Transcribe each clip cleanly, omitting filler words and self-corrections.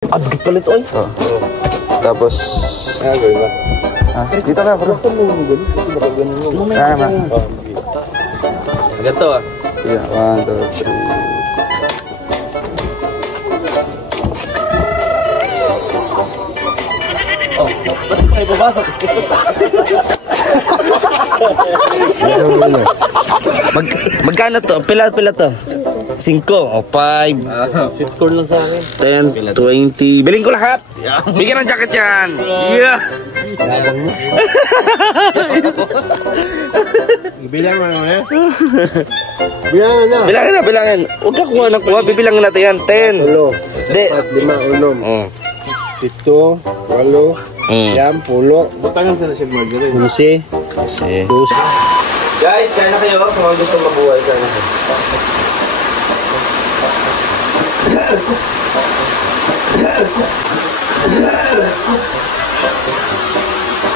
Adgit palit oy. Oh. Tapos dito ka bro. Ganito ah. Sige, 1, 2, 3. Oh, ay babasok. Magkano to? Pila to? 5 o 5. Sweet corn lang sa akin. 10, 20. Biling ko lahat. Bigyan ng jacket yan. Yeah. Bilang mo na. Bilangan na. Bilangin. Huwag ka kuha ng kuha. Bibilangin natin yan. 10. 4, 5, 6, 7, 8, yan, 10. Butangan sila si Margaret. 11, 12. Guys, kaya na kayo sa mga gustong mabuhay. Kaya na kayo.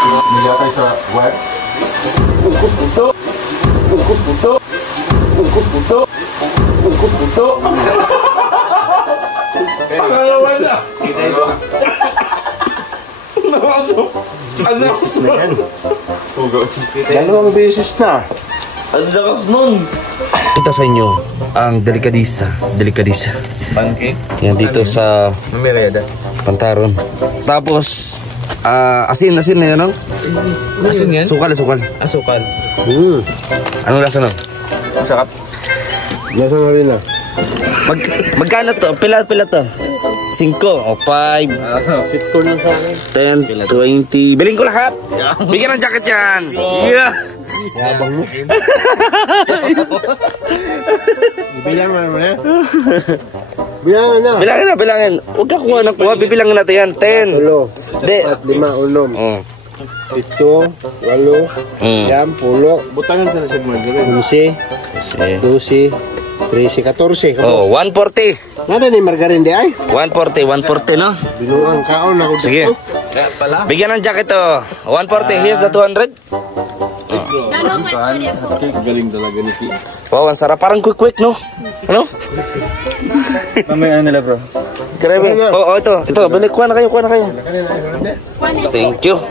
Hindi tayo sa web. Puto. Pangalawa na. Ano? Dalawang beses na. Ano lakas nun? Kita sa inyo ang delikadisa. Pancake. Yan dito sa Mereda. Pantaron. Tapos asin na yun, no? Asin yan? Sukal. Asukal. Anong lasa no? Masarap. Nasa na rin na. Magkano to? Pila to? 5 o 5. Sweet corn lang sa akin. 10, 20. Biling ko lahat. Bigyan ng jacket yan. Yeah. Yabang mo. Bilang mo na. Bilangan na. Bilangin. Huwag ka kuha ng kuha. Bibilangin natin yan. 10. 4, 5, 6, 7, 8, yan, 10. Butangan sila si Margaret. 11, 12, 13, 14. Oh, 140. Nada ni margarin di ay? 140, no? Binuang kaon ako dito. Sige. Bigyan ng jacket to. 140. Here's the 200. Galing talaga ni Ki. Wow, ang sarap. Parang quick, no? Ano? Mamaya nila bro. Grabe. Oh, ito. Balik. Kuha na kayo. Thank you.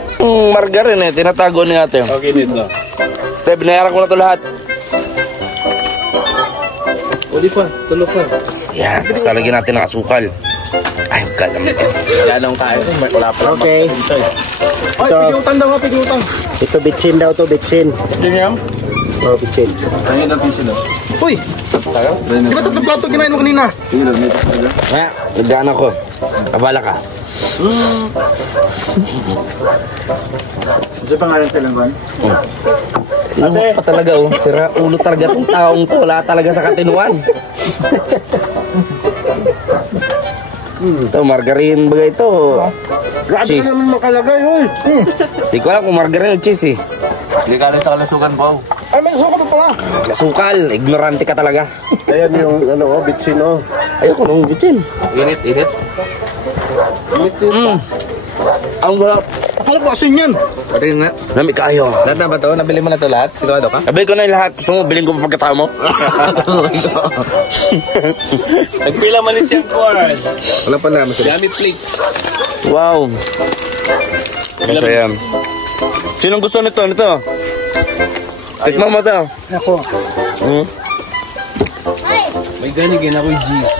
Margarine, tinatago ni ate. Okay, dito. Te, binayaran ko na to lahat. Uli pa, tulo pa. Yan, tapos talagyan natin ng asukal. Ay, kalam. Yanong kain. Wala pa lang. Okay. Ay, pigutang daw, pigutang. Ito bitsin daw to, bitsin. Ganyan? Oh, bitsin. Kanya daw piso daw. Uy! Di ba ito plato kinain mo kanina? Ha? Nagdaan ako. Kabala ka. Sa pangalan silang ban? Ano pa talaga, oh. Sira ulo talaga itong taong to. Wala talaga sa katinuan. Ito, margarine ba ito? Grabe Cheese. ka naman makalagay, uy! Hindi ko alam kung margarine o cheese, eh. Hindi ka sa kalasukan po. Ay, may suka na pala! Nasukal. Ignorante ka talaga. Ayan yung, bitsin, oh. Ayoko nung bitsin. Init. Ang sarap. Akala ko asin yan! Pati nga. Nami kayo. Lahat na ba ito? Nabili mo na ito lahat? Sigurado ka? Sabi ko na yung lahat. Gusto mo, bilhin ko pa pagkatao mo? Nagpila man yung siyang corn. Wala pa naman sila. Yummy flakes. Wow. Masaya. Sinong gusto nito? Tikman mo ito. Ako. May ganigin ako yung G's.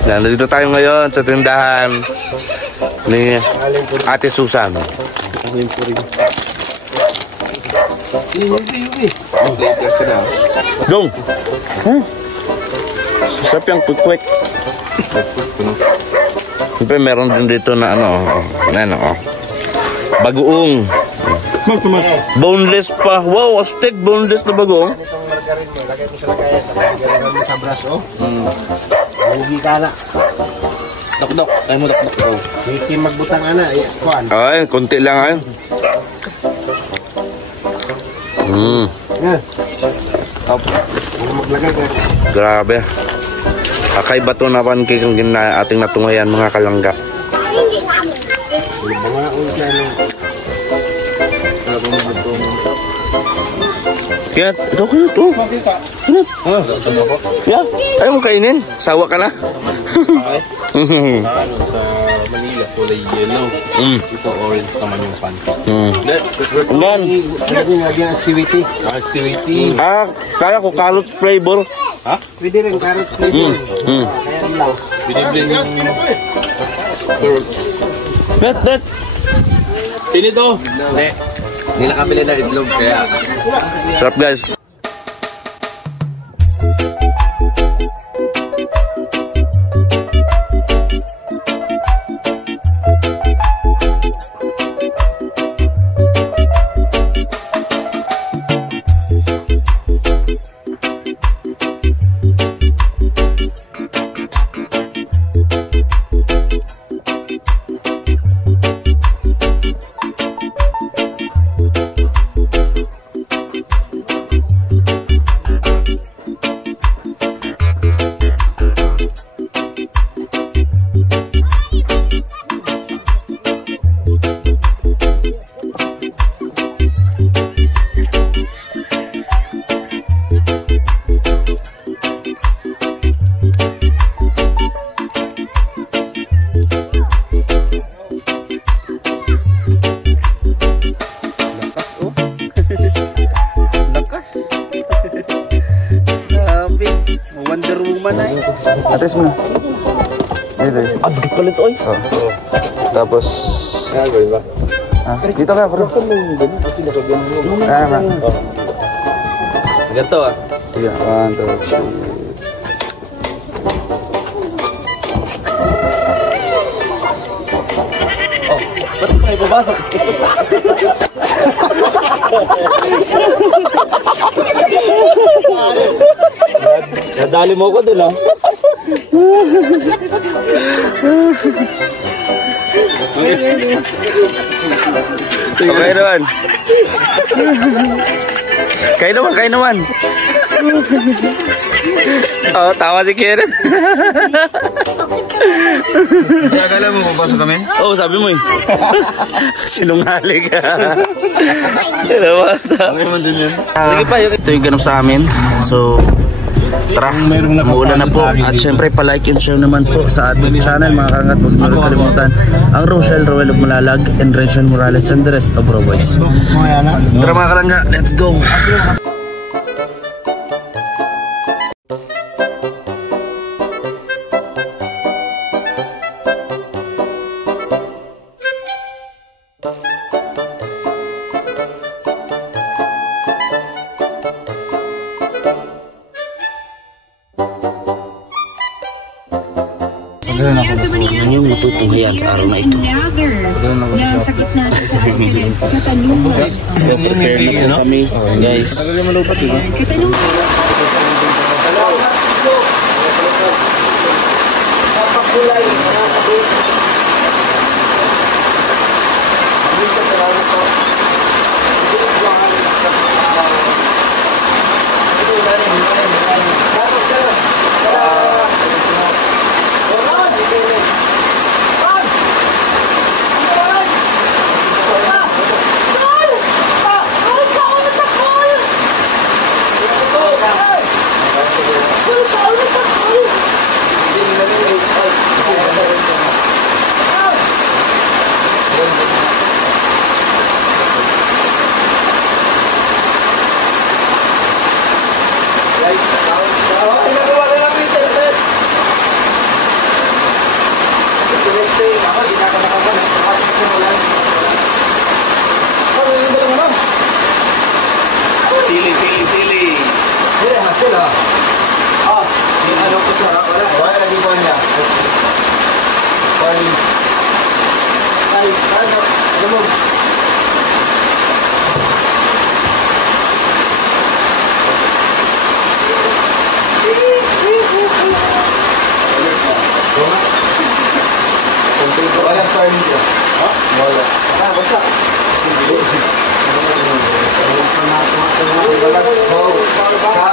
Nandito tayo ngayon sa tindahan ni Ate Susan. Later sila. Dong! Sarap yung quick. Siyempre meron din dito na bagoong. Boneless pa. Wow, steak boneless na bagoong. Itong margarin mo, lagay mo sa lagayan, lagay mo sa braso. Hugi ka na. Dok. Tayo mo dok. Sige magbutang ana, kuan. Ay, konti lang ay. Yan. Maglagay ka. Grabe. Akay bato na pancake ang ating natungayan mga kalangga. Mga ulya na. Kaya, ikaw kayo ito. Kaya, ayaw mo kainin. Sawa ka na. Ano, sa Manila, kulay yellow. Ito, orange naman yung panty. Ayan. Pwede nyo lagyan ng activity. Activity. Kaya ko carrot flavor. Ha? Pwede rin carrot flavor. Kaya rin lang. Binibili yung fruits. Bet. Pinito. Hindi. Hindi nakabili ng itlog, kaya. Sarap guys. Wonder Woman ay. Atres mo na. Dito. Agad pala ito ay. Tapos... dito ka, bro. Tama. Ganito ah. Sige, 1, 2, 3. Ba't may babasok? Nadali mo ko dun ah. Okay naman. Kayo naman. Oh, tawa si Karen. Akala mo papasok kami? Oh, sabi mo eh. Sinungaling ka. Okay naman din yun. Sige pa, ito yung ganap sa amin. So, tara, umuulan na po. At syempre, pa-like and share naman po sa ating channel, mga kangat. Huwag niyo rin kalimutan ang Rochelle Roel of Malalag and Rachel Morales and the rest of Bro Boys. Tara mga karangga, let's go! Ano yung matutunghayan sa araw na ito? Prepare na po kami, guys.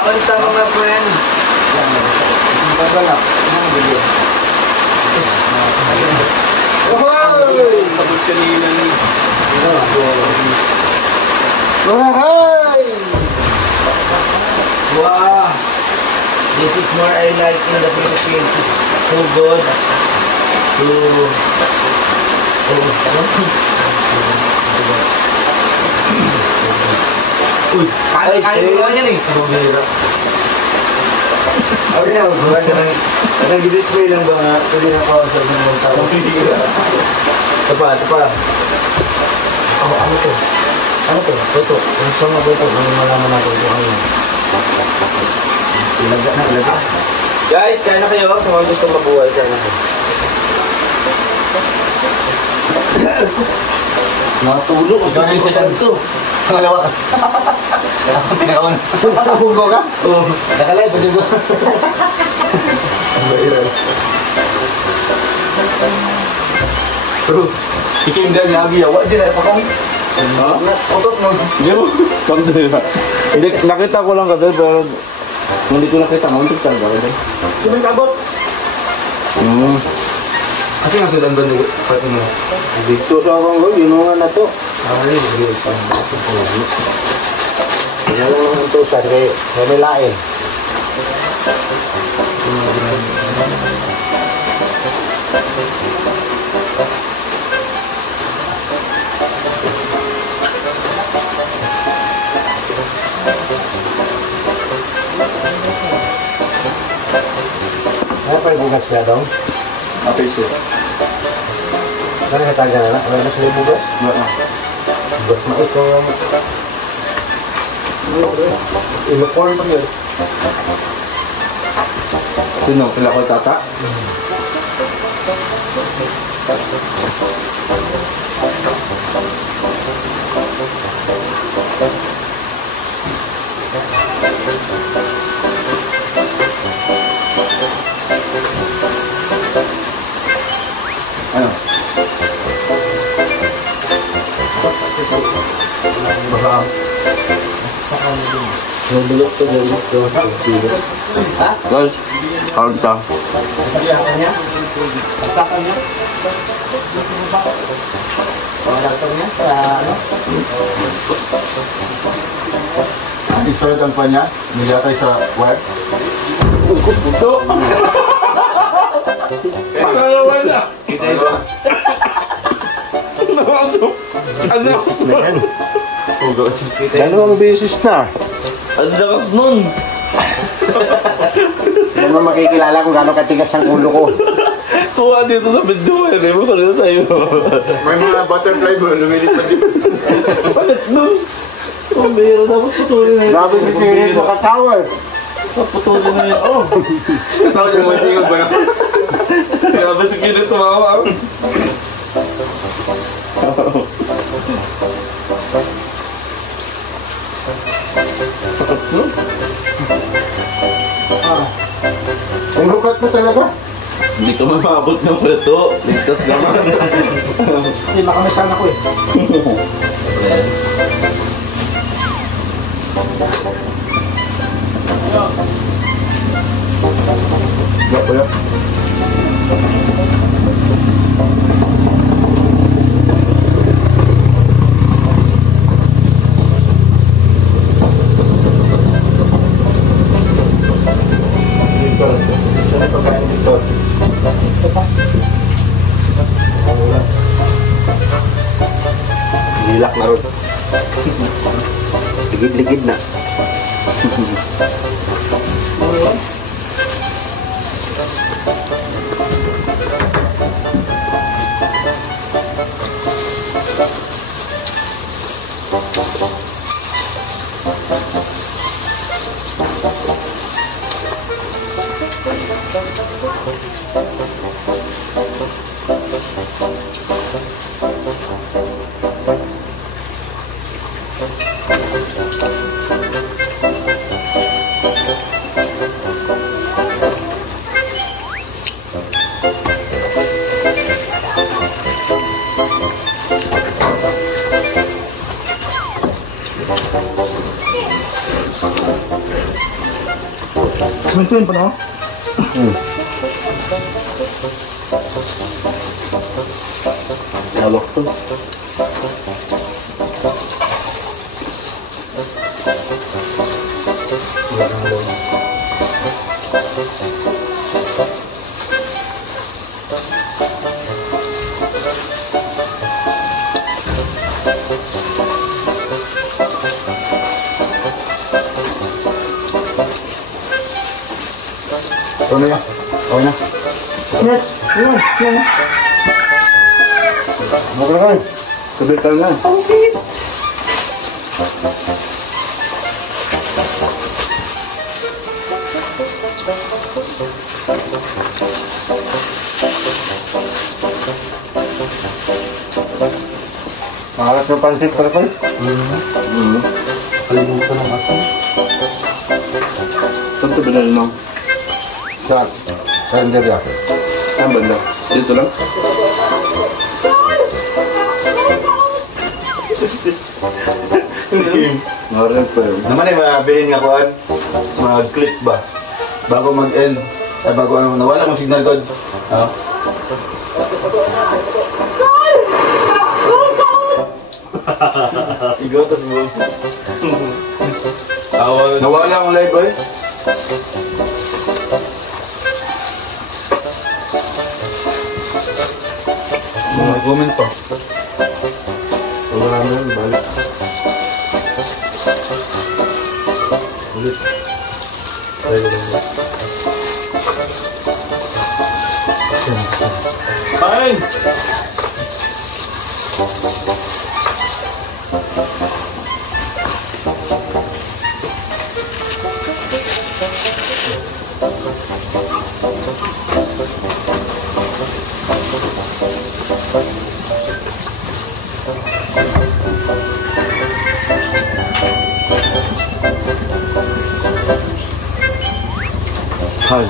Kaunta mga friends. Sabot kanina ni. Wow! This is more I like in the Philippines. So good. Uy, Kaya mo naman yan eh. Okay, ang display lang ba nga? Pwede na pa sa mga tao. Ito pa. Ano to? Ito. Ang sama ko ito. Ano malaman natin kung ano yan. Ilaga. guys, kaya na kayo sa mga gusto mabuhay. Kaya na kayo. Natulog. Ikaw na yung second to. Pangalawa. Pinaon. Hugo ka? Oo. Nakalay pa dito. Bro, si Kim dan lagi ya. Wak dia nak pakong. Ha? Otot mo. Di mo? Kamdala. Hindi, nakita ko lang kadal, pero hindi ko nakita. Muntik talaga kadal. Sino kabot? Kasi nga sudan ba nung pati mo? Dito sa akong ko, yunungan na to. Ay, Yan lang naman ito, sir. Kaya may lain. Ano pa yung bugas niya daw? apa itu? Ano kataga na? Wala na sila bugas? Bugas na ito. Ilocor pa yun. Sino? Kila ko tata? Ano? Baka nabulok to dyan. Ha? Guys, alta. Pagkakan niya? Pagkakan niya? Pagkakan niya? Ano? Isolate ang pa niya, nilakay sa wire. Ito! Pangalawa na! Ano? Dalawang beses na. Ang lakas nun! Hindi mo makikilala kung gano'ng katigas ang ulo ko. Kuha dito sa video eh, di mo kanina sa'yo. May mga butterfly ba, lumilipad din. Bakit nun? Oh, mayroon dapat putulin na yun. Grabe ni Tingin mo katawa eh. Putulin na yun. Oh! Tawag siya mo tingog ba na? Grabe si Kilit tumawa. Ang lukat mo talaga. Hindi ka mamabot ng plato. Ligtas ka man. Hindi makamisan ako eh. Ba, kuya? Hilak na ron. Ligid-ligid na. Mintuin pa na. Nalok to. Ano yan? Okay na. Net! Yan! Yan! Mukha na kayo. Sabit ka na. Oh, shit! Makalat ng pansit pala kayo. Kalimutan ng asin. Saan ito binali mo? Saan? Saan dyan yan? Saan banda? Dito lang? Maraming pa yun. Naman eh, mabilin nga kuhan. Mag-clip ba? Bago mag-end. Ay, bago ano, nawala mong signal god. Igotas mo. Nawala akong live boy. Mga comment pa. Wala naman, balik. Ulit. Try ko lang. Fine! Hi.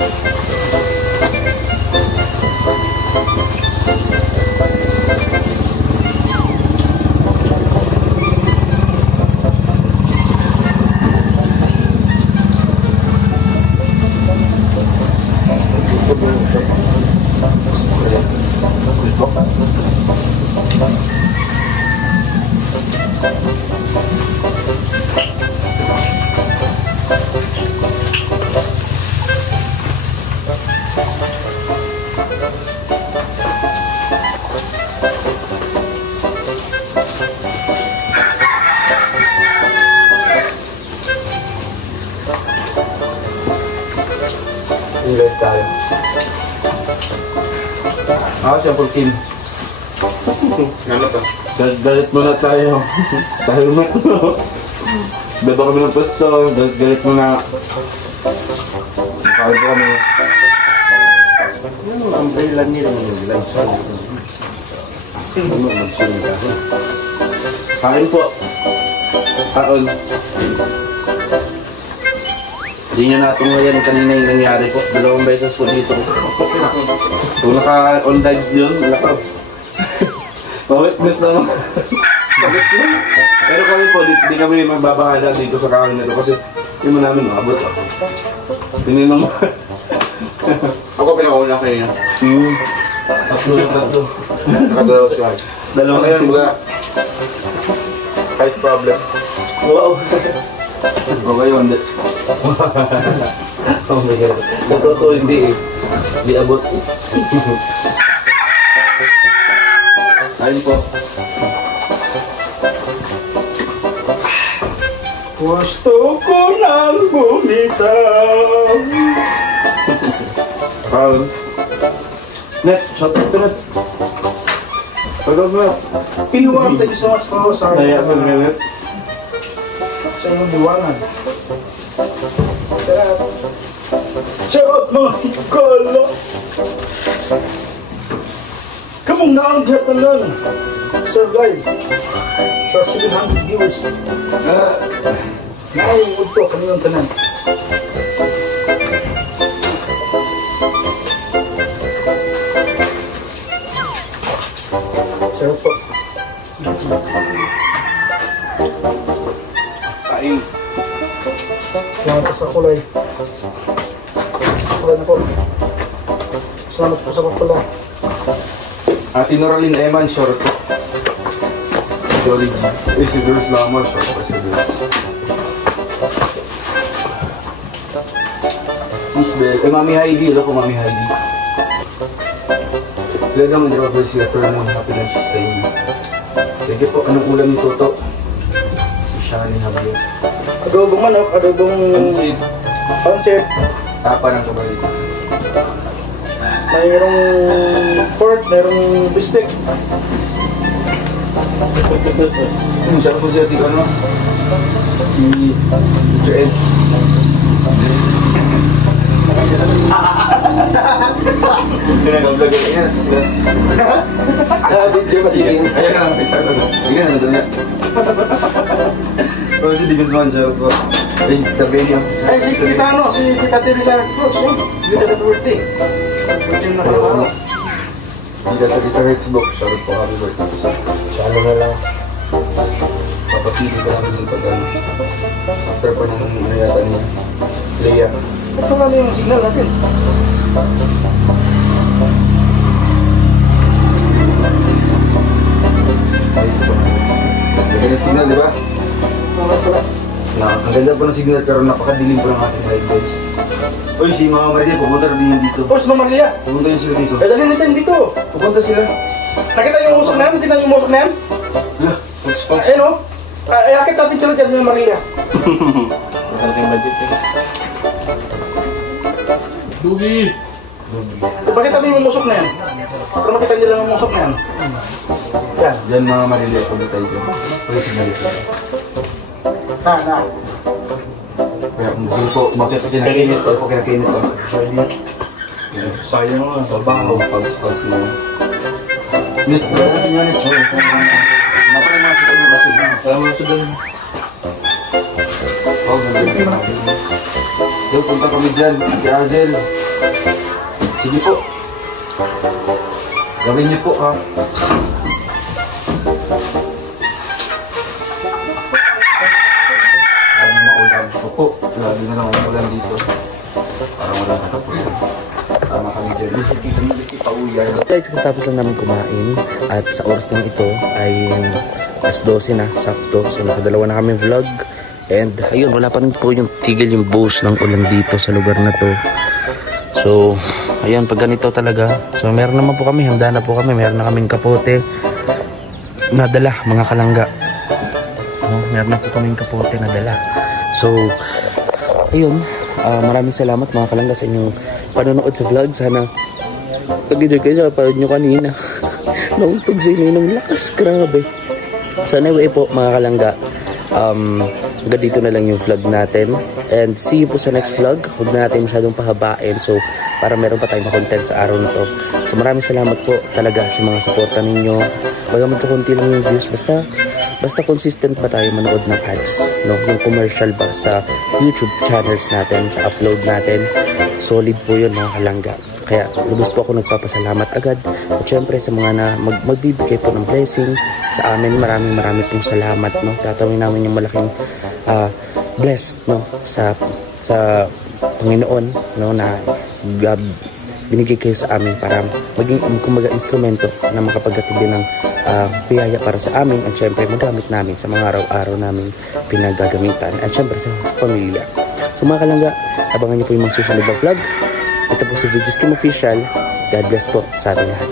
Live tayo. Siyempre team. Ano to? Galit muna tayo. Dahil mo. Beba kami ng pwesto. Galit muna. Kaya kami. Yung umbrella nila ng live show. Kain po. Kaon. Hindi nyo natin ngayon kanina yung nangyari po. 2 beses po dito. Kung naka-on live yun, naka. Ma-witness naman. Pero kami po, di kami magbabahala dito sa kaon nito kasi hindi mo namin maabot. Hindi naman. Ako pinakauna kanina. Tatlo. Nakadalawas ka. Dalawa Ngayon, baga, kahit problem. Wow. Okay yun. Oh my God. Totoo hindi eh. Di abot. Ayun po. Gusto ko nang bumitaw. Paul. Net, shot out to net. Pagod mo. Pinuwang, thank you so much po sa Kaya sa net. sa inyong diwangan. Shout out mga kolo! Kamong naangkat na lang Sir Guy sa 700 viewers. Naayong to kanilang tanan. Shout out po. Kain. Salamat po sa kulay. Kulay na po. Salamat po sa pagpala. Ate Noraline Eman, short po. Jolly. Si Girls Lamar, short pa si Girls. Miss Bell. Mami Heidi. Hello po, Mami Heidi. Talagang hindi ako si Eternal Happiness sa inyo. Sige po, anong ulam ni Toto? Si Shani Javier. Adobong manok, adobong Pansit. pansit. Tapa ng kabalito. mayroong pork, mayroong bistek. Sarap po siya, ano? Si Teacher Ed. Pinag-vlog yan sila. Video pa sige. Ayan na, may sarap na. Hindi na, nandun niya. Pero si Digusman siya po. Ay, tabi niya. Ay, si Tita ano, si Tita Teresa Cruz, eh. Tita birthday. Birthday na pala. Hindi ka sa Hexbox, shoutout po, happy birthday. Sa ano na lang. Papapili ka namin yung pag-ano. After pa nang yata niya. Leia. Ito nga yung signal natin. Ganda yung signal, di ba? Wala. Ang ganda po ng signal pero napakadilim po ng ating live guys. Uy, si Mama Maria, pupunta rin din dito. Oh, si Mama Maria. Pupunta yun sila dito. Eh, dali natin dito. Pupunta sila. Nakita yung usok na yan? Tingnan yung usok na yan? Yeah, pugs. Ayun o. Akit natin sila dyan yung Maria. Malaking budget yun. Dugi! Bakit tabi yung usok na yan? Para makita nyo lang yung usok na yan. Yan. Diyan mga Maria, pupunta tayo dyan. Pwede signal dito. Na. Kaya kung gusto po, umakit pa kinakainit ko. O kinakainit ko. Sayang nga, sabaw. Pals na yun. Net, wala kasi nga net. Naparang mga sila yung baso. Salamat sa doon. Oh, ganda. Doon, punta kami dyan. Ate Azel. Sige po. Gawin niyo po, ha. Opo, lagi na lang ako lang dito. Parang wala katapusan. Tama kami dyan. Bisi pauyan. Guys, tapos lang namin kumain at sa oras lang ito ay alas 12 na, sakto. So nakadalawa na kami vlog and ayun, wala pa rin po yung tigil yung buhos ng ulan dito sa lugar na to. So ayun, pag ganito talaga, so meron naman po kami, handa na po kami, meron na kaming kapote nadala, mga kalangga. Meron na po kaming kapote nadala. So ayun, maraming salamat mga kalangga sa inyong panonood sa vlog. Sana pag-enjoy kayo sa parod nyo kanina. Nauntog sa inyo ng lakas, grabe. So anyway po mga kalangga, hanggang dito na lang yung vlog natin and see you po sa next vlog. Huwag na natin masyadong pahabain, so para meron pa tayong content sa araw na to. So maraming salamat po talaga sa mga suporta ninyo. Bagamat konti lang yung views, basta consistent pa tayo manood ng ads, no? Yung commercial ba sa YouTube channels natin, sa upload natin, solid po yun mga kalangga. Kaya lubos po ako nagpapasalamat agad at syempre sa mga na magbibigay po ng blessing sa amin. Maraming pong salamat, no? Tatawin namin yung malaking blessed, no? sa Panginoon, no? Na binigay kayo sa amin para maging kumbaga instrumento na makapaghatid din ng biyaya para sa amin at syempre magamit namin sa mga araw-araw namin pinagagamitan at syempre sa pamilya. So mga kalangga, abangan niyo po yung mga susunod na vlog. Ito po si Vidjis Kim Official. God bless po sa ating lahat.